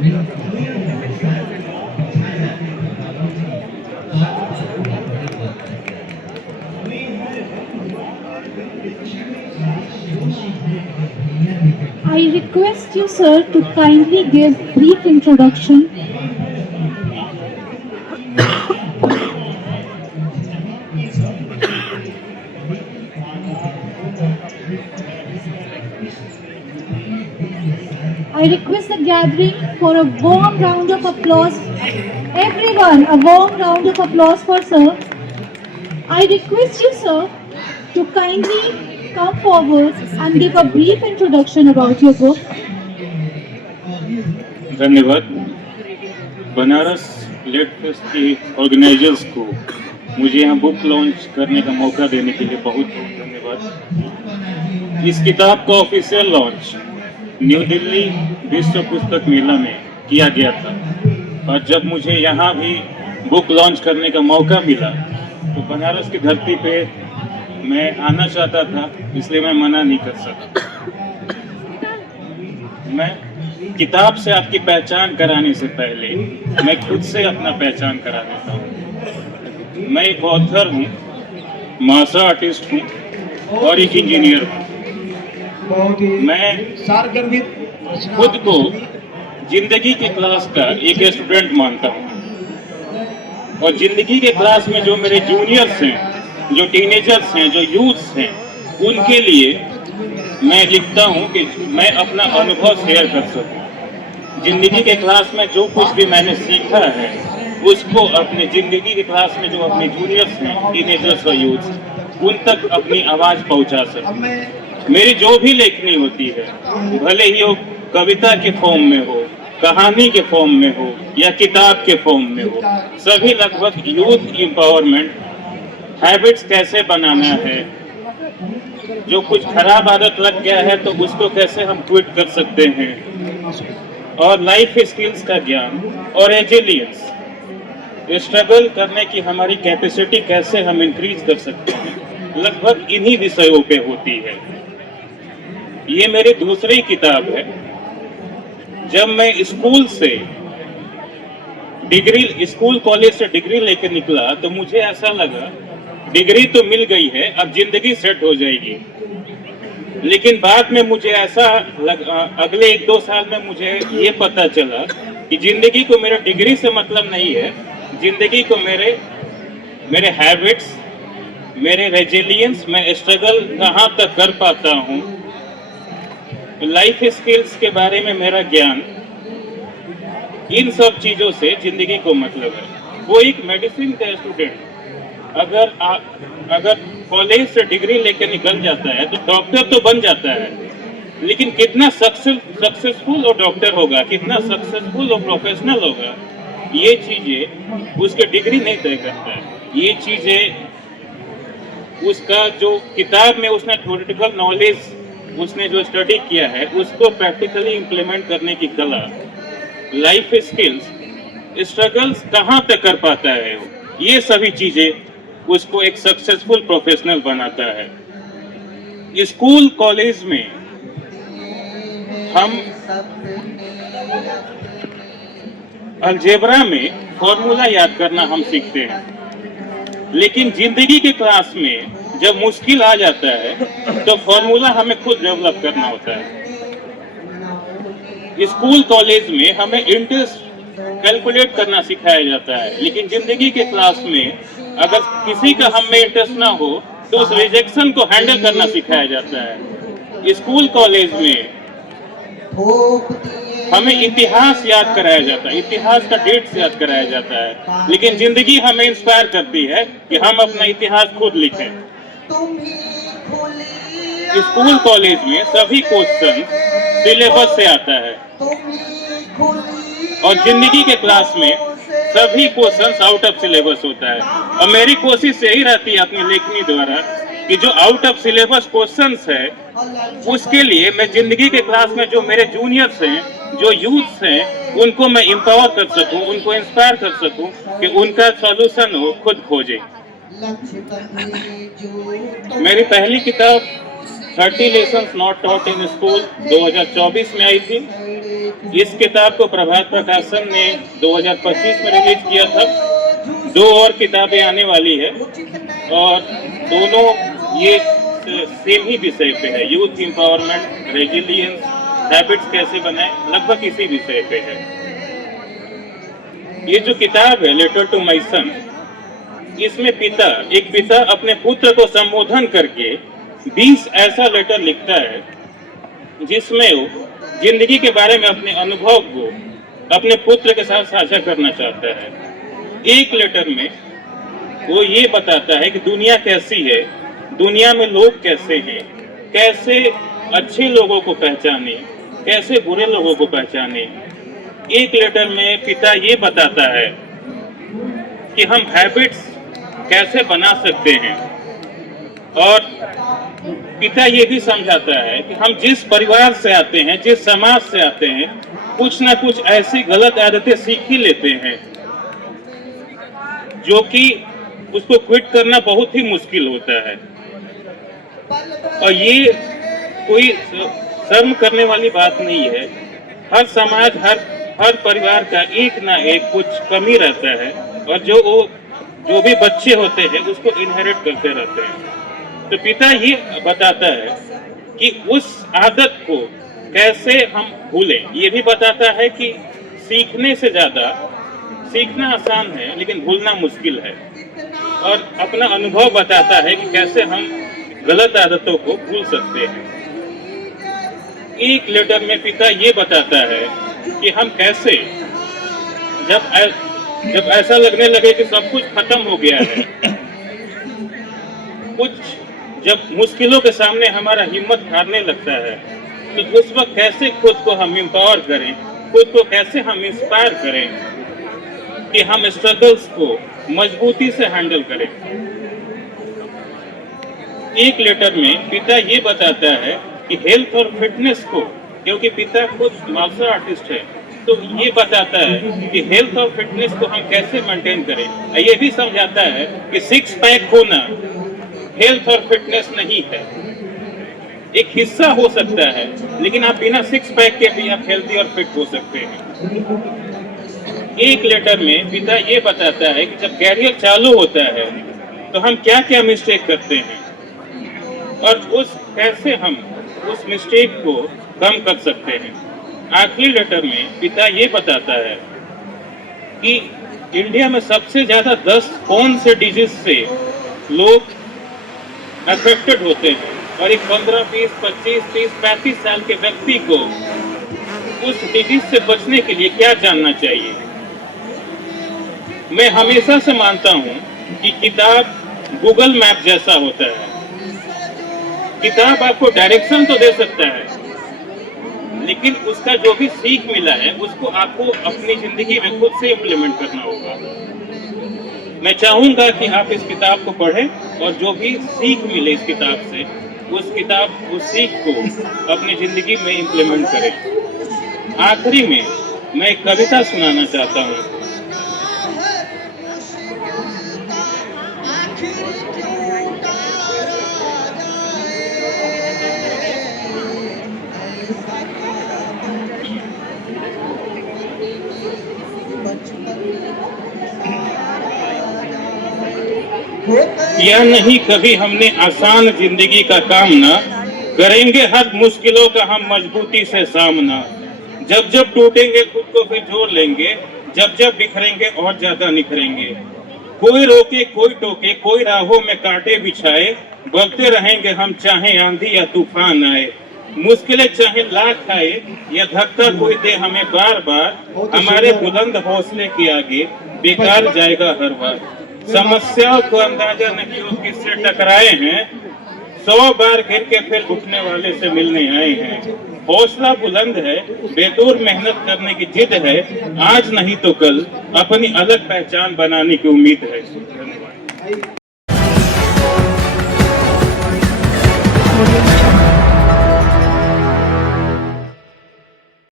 I request you, sir, to kindly give brief introduction. I request the gathering for a warm round of applause. Everyone, a warm round of applause for sir. I request you, sir, to kindly come forward and give a brief introduction about your book. धन्यवाद। Banaras lit fest के organisers को मुझे यहाँ book launch करने का मौका देने के लिए बहुत बहुत धन्यवाद। इस किताब का ऑफिशियल लॉन्च न्यू दिल्ली विश्व पुस्तक मेला में किया गया था और जब मुझे यहाँ भी बुक लॉन्च करने का मौका मिला तो बनारस की धरती पे मैं आना चाहता था, इसलिए मैं मना नहीं कर सका। मैं किताब से आपकी पहचान कराने से पहले मैं खुद से अपना पहचान करा देता हूँ। मैं एक ऑथर हूँ, मार्शल आर्टिस्ट हूँ और एक इंजीनियर हूँ। मैं खुद को जिंदगी के क्लास का एक स्टूडेंट मानता हूँ और जिंदगी के क्लास में जो मेरे जूनियर्स हैं, जो टीनेजर्स हैं, जो यूथ्स हैं, उनके लिए मैं लिखता हूँ कि मैं अपना अनुभव शेयर कर सकूँ। जिंदगी के क्लास में जो कुछ भी मैंने सीखा है उसको अपने जिंदगी के क्लास में जो अपने जूनियर्स हैं, टीनेजर्स और यूथ, उन तक अपनी आवाज पहुंचा सकूं। मेरी जो भी लेखनी होती है, भले ही वो कविता के फॉर्म में हो, कहानी के फॉर्म में हो या किताब के फॉर्म में हो, सभी लगभग यूथ एम्पावरमेंट, हैबिट्स कैसे बनाना है, जो कुछ खराब आदत लग गया है तो उसको कैसे हम क्विट कर सकते हैं, और लाइफ स्किल्स का ज्ञान और रेजिलियंस, स्ट्रगल करने की हमारी कैपेसिटी कैसे हम इंक्रीज कर सकते हैं, लगभग इन्हीं विषयों पे होती है। ये मेरी दूसरी किताब है। जब मैं स्कूल कॉलेज से डिग्री लेकर निकला तो मुझे ऐसा लगा डिग्री तो मिल गई है, अब जिंदगी सेट हो जाएगी। लेकिन बाद में मुझे ऐसा अगले 1-2 साल में मुझे ये पता चला कि जिंदगी को मेरे डिग्री से मतलब नहीं है, जिंदगी को मेरे हैबिट्स, मेरे रेजिलियंस, मैं स्ट्रगल कहाँ तक कर पाता हूँ, लाइफ स्किल्स के बारे में मेरा ज्ञान, इन सब चीज़ों से जिंदगी को मतलब है। वो एक मेडिसिन का स्टूडेंट अगर कॉलेज से डिग्री लेकर निकल जाता है तो डॉक्टर तो बन जाता है, लेकिन कितना सक्सेसफुल वो डॉक्टर होगा, कितना सक्सेसफुल वो प्रोफेशनल होगा, ये चीजें उसके डिग्री नहीं तय करता है। ये चीजें उसका जो किताब में उसने थ्योरेटिकल नॉलेज उसने जो स्टडी किया है उसको प्रैक्टिकली इम्प्लीमेंट करने की कला, लाइफ स्किल्स, स्ट्रगल्स कहाँ तक कर पाता है, ये सभी चीजें उसको एक सक्सेसफुल प्रोफेशनल बनाता है। स्कूल कॉलेज में हम अलजेब्रा में फॉर्मूला याद करना हम सीखते हैं, लेकिन जिंदगी के क्लास में जब मुश्किल आ जाता है तो फॉर्मूला हमें खुद डेवलप करना होता है। स्कूल कॉलेज में हमें इंटरेस्ट कैलकुलेट करना सिखाया जाता है, लेकिन जिंदगी के क्लास में अगर किसी का हम में इंटरेस्ट ना हो तो उस रिजेक्शन को हैंडल करना सिखाया जाता है। स्कूल कॉलेज में हमें इतिहास याद कराया जाता है, इतिहास का डेट्स याद कराया जाता है, लेकिन जिंदगी हमें इंस्पायर करती है कि हम अपना इतिहास खुद लिखें। स्कूल कॉलेज में सभी क्वेश्चन सिलेबस से आता है और जिंदगी के क्लास में सभी क्वेश्चंस आउट ऑफ सिलेबस होता है। और मेरी कोशिश यही रहती है अपनी लेखनी द्वारा कि जो आउट ऑफ सिलेबस क्वेश्चंस है उसके लिए मैं जिंदगी के क्लास में जो मेरे जूनियर्स हैं, जो यूथ्स हैं, उनको मैं एम्पावर कर सकूं, उनको इंस्पायर कर सकूं कि उनका सॉल्यूशन हो खुद खोजे। मेरी पहली किताब 30 lessons not taught in school 2024 में आई थी इस किताब को प्रभात प्रकाशन ने 2025 में रिलीज किया था। 2 और किताबें आने वाली है और दोनों ये सेम ही विषय पे है, यूथ एम्पावरमेंट, रेजिलियंस, हैबिट्स कैसे बनाएं, लगभग इसी विषय पे है। ये जो किताब है लेटर टू माय सन, इसमें एक पिता अपने पुत्र को संबोधन करके 20 ऐसा लेटर लिखता है जिसमें वो जिंदगी के बारे में अपने अनुभव को अपने पुत्र के साथ साझा करना चाहता है। एक लेटर में वो ये बताता है कि दुनिया कैसी है, दुनिया में लोग कैसे हैं, कैसे अच्छे लोगों को पहचाने, कैसे बुरे लोगों को पहचाने। एक लेटर में पिता ये बताता है कि हम हैबिट्स कैसे बना सकते हैं और पिता ये भी समझाता है कि हम जिस परिवार से आते हैं, जिस समाज से आते हैं, कुछ ना कुछ ऐसी गलत आदतें सीख ही लेते हैं जो कि उसको क्विट करना बहुत ही मुश्किल होता है। और ये कोई शर्म करने वाली बात नहीं है। हर समाज, हर परिवार का एक ना एक कुछ कमी रहता है और जो भी बच्चे होते हैं उसको इनहेरिट करते रहते हैं। तो पिता ये बताता है कि उस आदत को कैसे हम भूलें। ये भी बताता है कि सीखने से ज्यादा सीखना आसान है लेकिन भूलना मुश्किल है, और अपना अनुभव बताता है कि कैसे हम गलत आदतों को भूल सकते हैं। एक लेटर में पिता ये बताता है कि हम कैसे जब ऐसा लगने लगे कि सब कुछ खत्म हो गया है, जब मुश्किलों के सामने हमारा हिम्मत हारने लगता है, तो उस वक्त कैसे खुद को हम एम्पावर करें, खुद को कैसे हम इंस्पायर करें कि हम स्ट्रगल्स को मजबूती से हैंडल करें। एक लेटर में पिता ये बताता है कि हेल्थ और फिटनेस को, क्योंकि पिता खुद मार्शल आर्टिस्ट है, तो ये बताता है कि हेल्थ और फिटनेस को हम कैसे मेंटेन करें। ये भी समझाता है कि 6 पैक होना हेल्थ और फिटनेस नहीं है, एक हिस्सा हो सकता है, लेकिन आप बिना 6 पैक के भी आप हेल्थी और फिट हो सकते हैं। एक लेटर में पिता ये बताता है कि जब कैरियर चालू होता है तो हम क्या क्या मिस्टेक करते हैं और कैसे हम उस मिस्टेक को कम कर सकते हैं। आखिरी लेटर में पिता ये बताता है कि इंडिया में सबसे ज्यादा 10 कौन से डिजीज से लोग अफेक्टेड होते हैं और एक 15, 20, 25, 30, 35 साल के व्यक्ति को उस डिजीज से बचने के लिए क्या जानना चाहिए। मैं हमेशा से मानता हूं कि किताब गूगल मैप जैसा होता है। किताब आपको डायरेक्शन तो दे सकता है, लेकिन उसका जो भी सीख मिला है उसको आपको अपनी जिंदगी में खुद से इम्प्लीमेंट करना होगा। मैं चाहूंगा कि आप इस किताब को पढ़ें और जो भी सीख मिले इस किताब से, उस सीख को अपनी जिंदगी में इम्प्लीमेंट करें। आखिरी में मैं एक कविता सुनाना चाहता हूँ। या नहीं कभी हमने आसान जिंदगी का कामना, करेंगे हर मुश्किलों का हम मजबूती से सामना। जब जब टूटेंगे खुद को फिर जोड़ लेंगे, जब जब बिखरेंगे और ज्यादा निखरेंगे। कोई रोके कोई टोके, कोई राहों में कांटे बिछाए, बढ़ते रहेंगे हम चाहे आंधी या तूफान आए। मुश्किलें चाहे लाख आए या धक्का कोई दे हमें बार बार, हमारे बुलंद हौसले के आगे बेकार जाएगा हर बार। समस्याओं को अंदाजा नहीं हो किससे टकराए हैं, 100 बार गिर के फिर उठने वाले से मिलने आए हैं। हौसला बुलंद है, बेतुर मेहनत करने की जिद है, आज नहीं तो कल अपनी अलग पहचान बनाने की उम्मीद है। धन्यवाद।